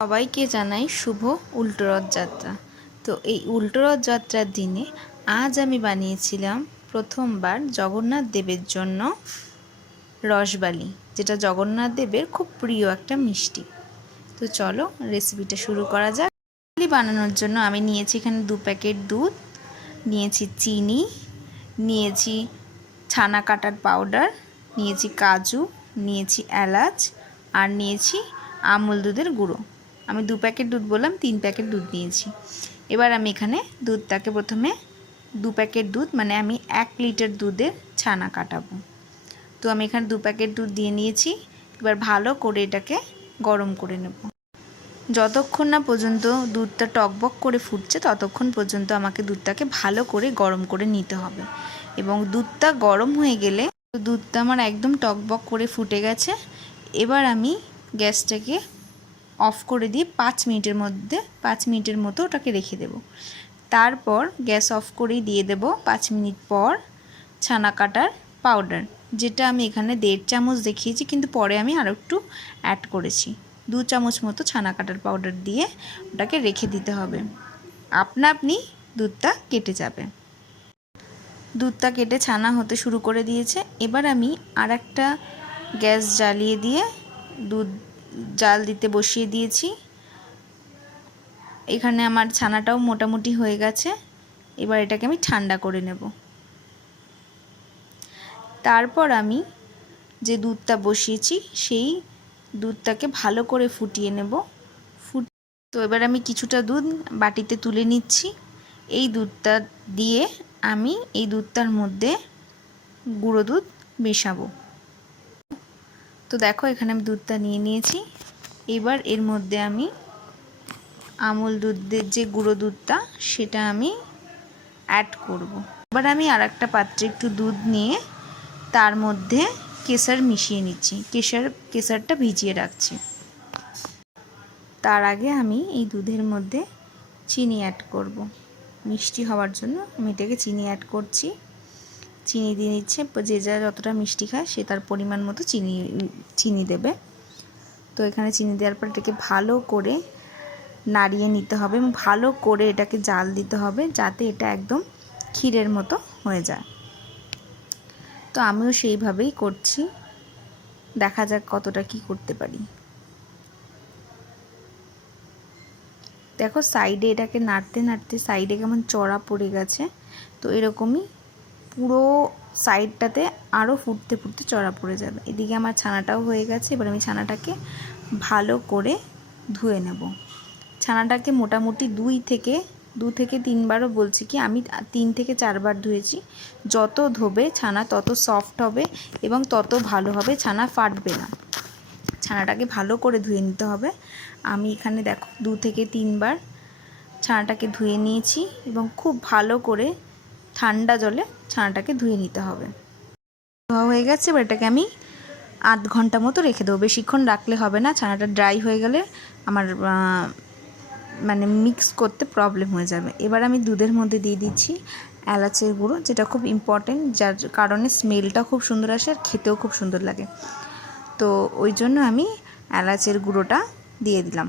সবাইকে জানাই শুভ উল্টো রথযাত্রা। তো এই উল্টো রথযাত্রার দিনে আজ আমি বানিয়েছিলাম প্রথমবার জগন্নাথ দেবের জন্য রসবালি, যেটা জগন্নাথ দেবের খুব প্রিয় একটা মিষ্টি। তো চলো রেসিপিটা শুরু করা যাক। রসবালি বানানোর জন্য আমি নিয়েছি এখানে 2 প্যাকেট দুধ, নিয়েছি চিনি, নিয়েছি ছানা কাটার পাউডার, নিয়েছি কাজু, নিয়েছি এলাচ আর নিয়েছি আমুল দুধের গুঁড়ো। আমি 2 প্যাকেট দুধ বললাম, 3 প্যাকেট দুধ নিয়েছি। এবার আমি এখানে দুধটাকে প্রথমে 2 প্যাকেট দুধ মানে আমি 1 লিটার দুধের ছানা কাটাবো। তো আমি এখানে 2 প্যাকেট দুধ দিয়ে নিয়েছি। এবার ভালো করে এটাকে গরম করে নেব। যতক্ষণ না পর্যন্ত দুধটা টকবক করে ফুটছে ততক্ষণ পর্যন্ত আমাকে দুধটাকে ভালো করে গরম করে নিতে হবে। এবং দুধটা গরম হয়ে গেলে দুধটা আমার একদম টকবক করে ফুটে গেছে। এবার আমি গ্যাসটাকে অফ করে দিয়ে 5 মিনিটের মতো ওটাকে রেখে দেব। তারপর গ্যাস অফ করেই দিয়ে দেব 5 মিনিট পর ছানা কাটার পাউডার, যেটা আমি এখানে 1.5 চামচ দেখিয়েছি, কিন্তু পরে আমি আরও একটু অ্যাড করেছি। 2 চামচ মতো ছানা কাটার পাউডার দিয়ে ওটাকে রেখে দিতে হবে। আপনা আপনি দুধটা কেটে যাবে। দুধটা কেটে ছানা হতে শুরু করে দিয়েছে। এবার আমি আর একটা গ্যাস জ্বালিয়ে দিয়ে দুধ জাল দিতে বসিয়ে দিয়েছি। এখানে আমার ছানাটাও মোটামুটি হয়ে গেছে। এবার এটাকে আমি ঠান্ডা করে নেব। তারপর আমি যে দুধটা বসিয়েছি সেই দুধটাকে ভালো করে ফুটিয়ে নেব। তো এবার আমি কিছুটা দুধ বাটিতে তুলে নিচ্ছি। এই দুধটা দিয়ে আমি এই দুধটার মধ্যে গুঁড়ো দুধ মেশাবো। তো দেখো এখানে আমি দুধটা নিয়ে নিয়েছি। এবার এর মধ্যে আমি আমুল দুধের যে গুঁড়ো দুধটা সেটা আমি অ্যাড করব। এবার আমি আর একটা পাত্রে একটু দুধ নিয়ে তার মধ্যে কেশর মিশিয়ে নিচ্ছি। কেশরটা ভিজিয়ে রাখছি। তার আগে আমি এই দুধের মধ্যে চিনি অ্যাড করব। মিষ্টি হওয়ার জন্য আমি এটাকে চিনি অ্যাড করছি। চিনি দিয়ে নিচ্ছে, যে যা যতটা মিষ্টি খায় সে তার পরিমাণ মতো চিনি দেবে। তো এখানে চিনি দেওয়ার পর এটাকে ভালো করে নাড়িয়ে নিতে হবে এবং ভালো করে এটাকে জাল দিতে হবে, যাতে এটা একদম ক্ষীরের মতো হয়ে যায়। তো আমিও সেইভাবেই করছি, দেখা যাক কতটা কি করতে পারি। দেখো সাইডে এটাকে নাড়তে নাড়তে সাইডে কেমন চড়া পড়ে গেছে। তো এরকমই পুরো সাইডটাতে আরও ফুটতে ফুটতে চড়া পড়ে যাবে। এদিকে আমার ছানাটাও হয়ে গেছে। এবার আমি ছানাটাকে ভালো করে ধুয়ে নেব। ছানাটাকে মোটামুটি 2 থেকে 3 বারও বলছি কি, আমি 3 থেকে 4 বার ধুয়েছি। যত ধোবে ছানা তত সফট হবে এবং তত ভালো হবে, ছানা ফাটবে না। ছানাটাকে ভালো করে ধুয়ে নিতে হবে। আমি এখানে দেখো 2 থেকে 3 বার ছানাটাকে ধুয়ে নিয়েছি এবং খুব ভালো করে ঠান্ডা জলে ছানাটাকে ধুয়ে নিতে হবে। ধোয়া হয়ে গেছে। এবার এটাকে আমি আধ ঘন্টা মতো রেখে দেবো। বেশিক্ষণ রাখলে হবে না, ছানাটা ড্রাই হয়ে গেলে আমার মানে মিক্স করতে প্রবলেম হয়ে যাবে। এবার আমি দুধের মধ্যে দিয়ে দিচ্ছি এলাচের গুঁড়ো, যেটা খুব ইম্পর্টেন্ট, যার কারণে স্মেলটা খুব সুন্দর আসে আর খেতেও খুব সুন্দর লাগে। তো ওই জন্য আমি এলাচের গুঁড়োটা দিয়ে দিলাম।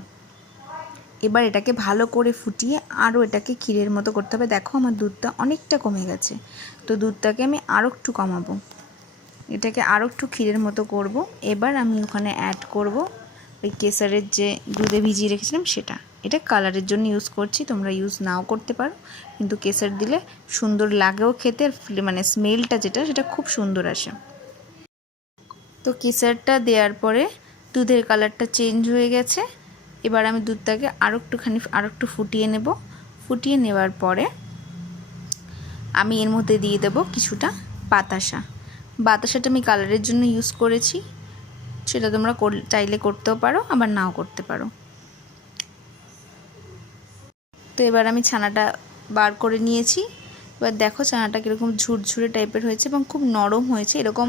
এবার এটাকে ভালো করে ফুটিয়ে আরও এটাকে ক্ষীরের মতো করতে হবে। দেখো আমার দুধটা অনেকটা কমে গেছে। তো দুধটাকে আমি আরও একটু কমাবো, এটাকে আরও একটু ক্ষীরের মতো করব। এবার আমি ওখানে অ্যাড করব ওই কেশরের যে দুধে ভিজিয়ে রেখেছিলাম সেটা। এটা কালারের জন্য ইউজ করছি, তোমরা ইউজ নাও করতে পারো, কিন্তু কেশর দিলে সুন্দর লাগেও খেতে, মানে স্মেলটা যেটা সেটা খুব সুন্দর আসে। তো কেশরটা দেওয়ার পরে দুধের কালারটা চেঞ্জ হয়ে গেছে। এবার আমি দুধটাকে আরও একটু ফুটিয়ে নেব। ফুটিয়ে নেওয়ার পরে আমি এর মধ্যে দিয়ে দেব কিছুটা বাতাসা। বাতাসাটা আমি কালারের জন্য ইউজ করেছি, সেটা তোমরা চাইলে করতেও পারো আবার নাও করতে পারো। তো এবার আমি ছানাটা বার করে নিয়েছি। এবার দেখো ছানাটা কীরকম ঝুরঝুরে টাইপের হয়েছে এবং খুব নরম হয়েছে। এরকম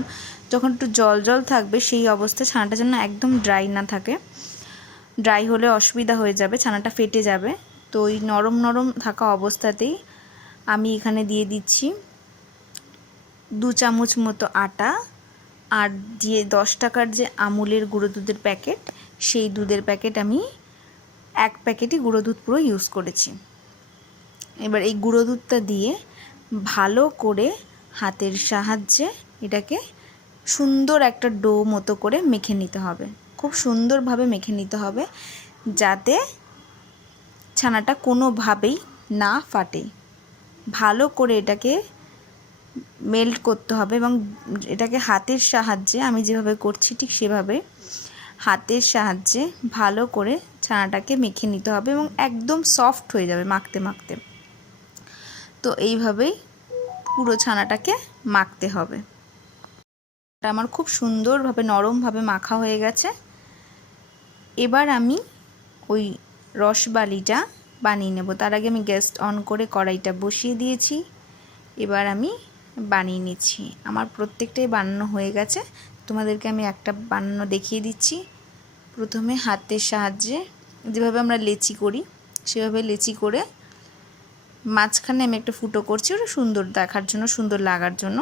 যখন একটু জল জল থাকবে সেই অবস্থায় ছানাটা যেন একদম ড্রাই না থাকে। ড্রাই হলে অসুবিধা হয়ে যাবে, ছানাটা ফেটে যাবে। তো ওই নরম নরম থাকা অবস্থাতেই আমি এখানে দিয়ে দিচ্ছি 2 চামচ মতো আটা আর দিয়ে 10 টাকার যে আমুলের গুঁড়ো দুধের প্যাকেট, সেই দুধের প্যাকেট আমি 1 প্যাকেটই গুঁড়ো দুধ পুরো ইউজ করেছি। এবার এই গুঁড়ো দুধটা দিয়ে ভালো করে হাতের সাহায্যে এটাকে সুন্দর একটা ডো মতো করে মেখে নিতে হবে। খুব সুন্দরভাবে মেখে নিতে হবে যাতে ছানাটা কোনোভাবেই না ফাটে। ভালো করে এটাকে মেল্ট করতে হবে এবং এটাকে হাতের সাহায্যে, আমি যেভাবে করছি ঠিক সেভাবে হাতের সাহায্যে ভালো করে ছানাটাকে মেখে নিতে হবে এবং একদম সফট হয়ে যাবে মাখতে মাখতে। তো এইভাবেই পুরো ছানাটাকে মাখতে হবে। এটা আমার খুব সুন্দরভাবে নরমভাবে মাখা হয়ে গেছে। এবার আমি ওই রসবালিটা বানিয়ে নেব। তার আগে আমি গ্যাস অন করে কড়াইটা বসিয়ে দিয়েছি। এবার আমি বানিয়ে নিচ্ছি। আমার প্রত্যেকটাই বানানো হয়ে গেছে। তোমাদেরকে আমি একটা বানানো দেখিয়ে দিচ্ছি। প্রথমে হাতের সাহায্যে যেভাবে আমরা লেচি করি সেভাবে লেচি করে মাঝখানে আমি একটা ফুটো করছি, ওটা সুন্দর দেখার জন্য, সুন্দর লাগার জন্য।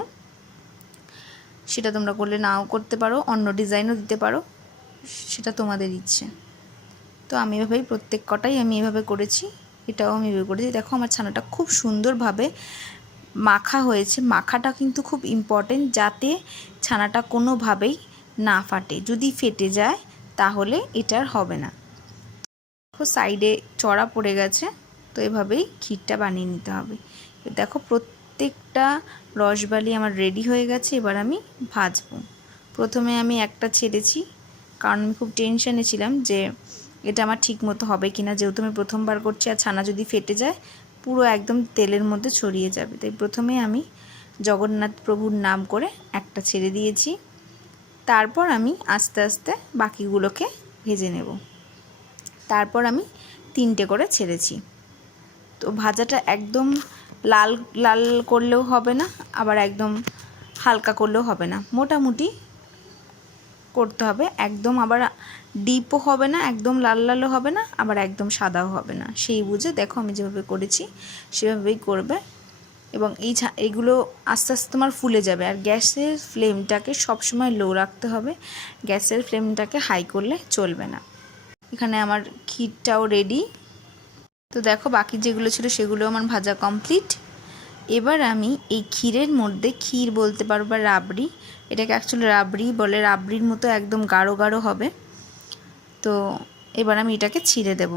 সেটা তোমরা করলে নাও করতে পারো, অন্য ডিজাইনও দিতে পারো, সেটা তোমাদের ইচ্ছে। তো আমি এভাবেই প্রত্যেক কটাই আমি এভাবে করেছি, এটাও আমি এভাবে করেছি। দেখো আমার ছানাটা খুব সুন্দরভাবে মাখা হয়েছে। মাখাটা কিন্তু খুব ইম্পর্টেন্ট, যাতে ছানাটা কোনোভাবেই না ফাটে। যদি ফেটে যায় তাহলে এটার হবে না। দেখো সাইডে চড়া পড়ে গেছে, তো এভাবেই ক্ষীরটা বানিয়ে নিতে হবে। দেখো প্রত্যেকটা রসবালি আমার রেডি হয়ে গেছে। এবার আমি ভাজবো। প্রথমে আমি একটা ছেড়েছি, কারণ আমি খুব টেনশনে ছিলাম যে এটা আমার ঠিক মতো হবে কিনা, যেহেতু আমি প্রথমবার করছি আর ছানা যদি ফেটে যায় পুরো একদম তেলের মধ্যে ছড়িয়ে যাবে। তাই প্রথমে আমি জগন্নাথ প্রভুর নাম করে একটা ছেড়ে দিয়েছি। তারপর আমি আস্তে আস্তে বাকিগুলোকে ভেজে নেব। তারপর আমি 3টে করে ছেড়েছি। তো ভাজাটা একদম লাল লাল করলেও হবে না, আবার একদম হালকা করলেও হবে না, মোটামুটি করতে হবে। একদম আবার ডিপও হবে না, একদম লাল লালও হবে না, আবার একদম সাদাও হবে না, সেই বুঝে দেখো আমি যেভাবে করেছি সেভাবেই করবে। এবং এইগুলো আস্তে আস্তে তোমার ফুলে যাবে। আর গ্যাসের ফ্লেমটাকে সবসময় লো রাখতে হবে, গ্যাসের ফ্লেমটাকে হাই করলে চলবে না। এখানে আমার ক্ষীরটাও রেডি। তো দেখো বাকি যেগুলো ছিল সেগুলো আমার ভাজা কমপ্লিট। এবার আমি এই ক্ষীরের মধ্যে, ক্ষীর বলতে পারো বা রাবড়ি, এটাকে অ্যাকচুয়ালি রাবড়ি বলে, রাবড়ির মতো একদম গাঢ় গাঢ় হবে। তো এবার আমি এটাকে ছিঁড়ে দেব।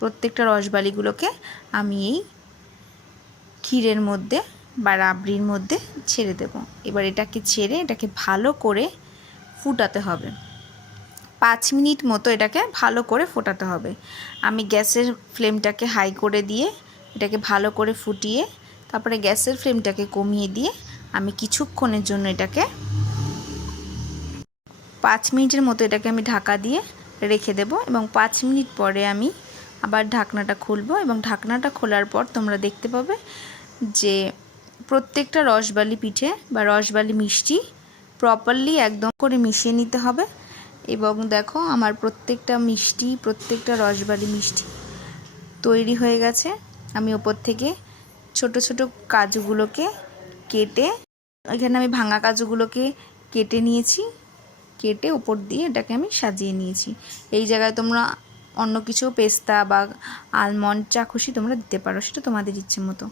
প্রত্যেকটা রসবালিগুলোকে আমি এই ক্ষীরের মধ্যে বা রাবড়ির মধ্যে ছেড়ে দেব। এবার এটাকে ছেড়ে এটাকে ভালো করে ফুটাতে হবে। 5 মিনিট মতো এটাকে ভালো করে ফোটাতে হবে। আমি গ্যাসের ফ্লেমটাকে হাই করে দিয়ে এটাকে ভালো করে ফুটিয়ে তারপরে গ্যাসের ফ্লেমটাকে কমিয়ে দিয়ে আমি কিছুক্ষণের জন্য এটাকে 5 মিনিটের মতো এটাকে আমি ঢাকা দিয়ে রেখে দেব। এবং 5 মিনিট পরে আমি আবার ঢাকনাটা খুলব এবং ঢাকনাটা খোলার পর তোমরা দেখতে পাবে যে প্রত্যেকটা রসবালি পিঠে বা রসবালি মিষ্টি প্রপারলি একদম করে মিশিয়ে নিতে হবে। এবং দেখো আমার প্রত্যেকটা রসবালি মিষ্টি তৈরি হয়ে গেছে। আমি ওপর থেকে ছোট ছোট কাজুগুলোকে কেটে, এখানে আমি ভাঙা কাজুগুলোকে কেটে নিয়েছি, কেটে ওপর দিয়ে এটাকে আমি সাজিয়ে নিয়েছি। এই জায়গায় তোমরা অন্য কিছু পেস্তা বা আলমন্ড যা খুশি তোমরা দিতে পারো, সেটা তোমাদের ইচ্ছে মতো।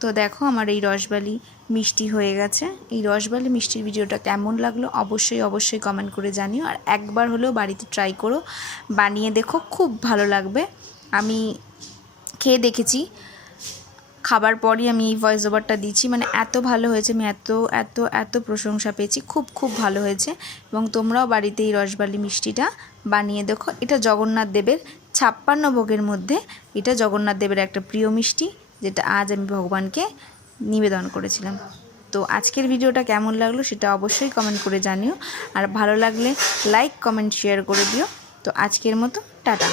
তো দেখো আমার এই রসবালি মিষ্টি হয়ে গেছে। এই রসবালি মিষ্টির ভিডিওটা কেমন লাগলো অবশ্যই কমেন্ট করে জানিও। আর একবার হলেও বাড়িতে ট্রাই করো, বানিয়ে দেখো, খুব ভালো লাগবে। আমি খেয়ে দেখেছি, খাবার পরই আমি এই ভয়েস ওভারটা দিচ্ছি, মানে এত ভালো হয়েছে, আমি এত এত এত প্রশংসা পেয়েছি, খুব ভালো হয়েছে। এবং তোমরাও বাড়িতে এই রসবালি মিষ্টিটা বানিয়ে দেখো। এটা জগন্নাথ দেবের 56 ভোগের মধ্যে এটা জগন্নাথ দেবের একটা প্রিয় মিষ্টি, যেটা আজ আমি ভগবানকে নিবেদন করেছিলাম। তো আজকের ভিডিওটা কেমন লাগলো সেটা অবশ্যই কমেন্ট করে জানিও। আর ভালো লাগলে লাইক কমেন্ট শেয়ার করে দিও। তো আজকের মতো টাটা।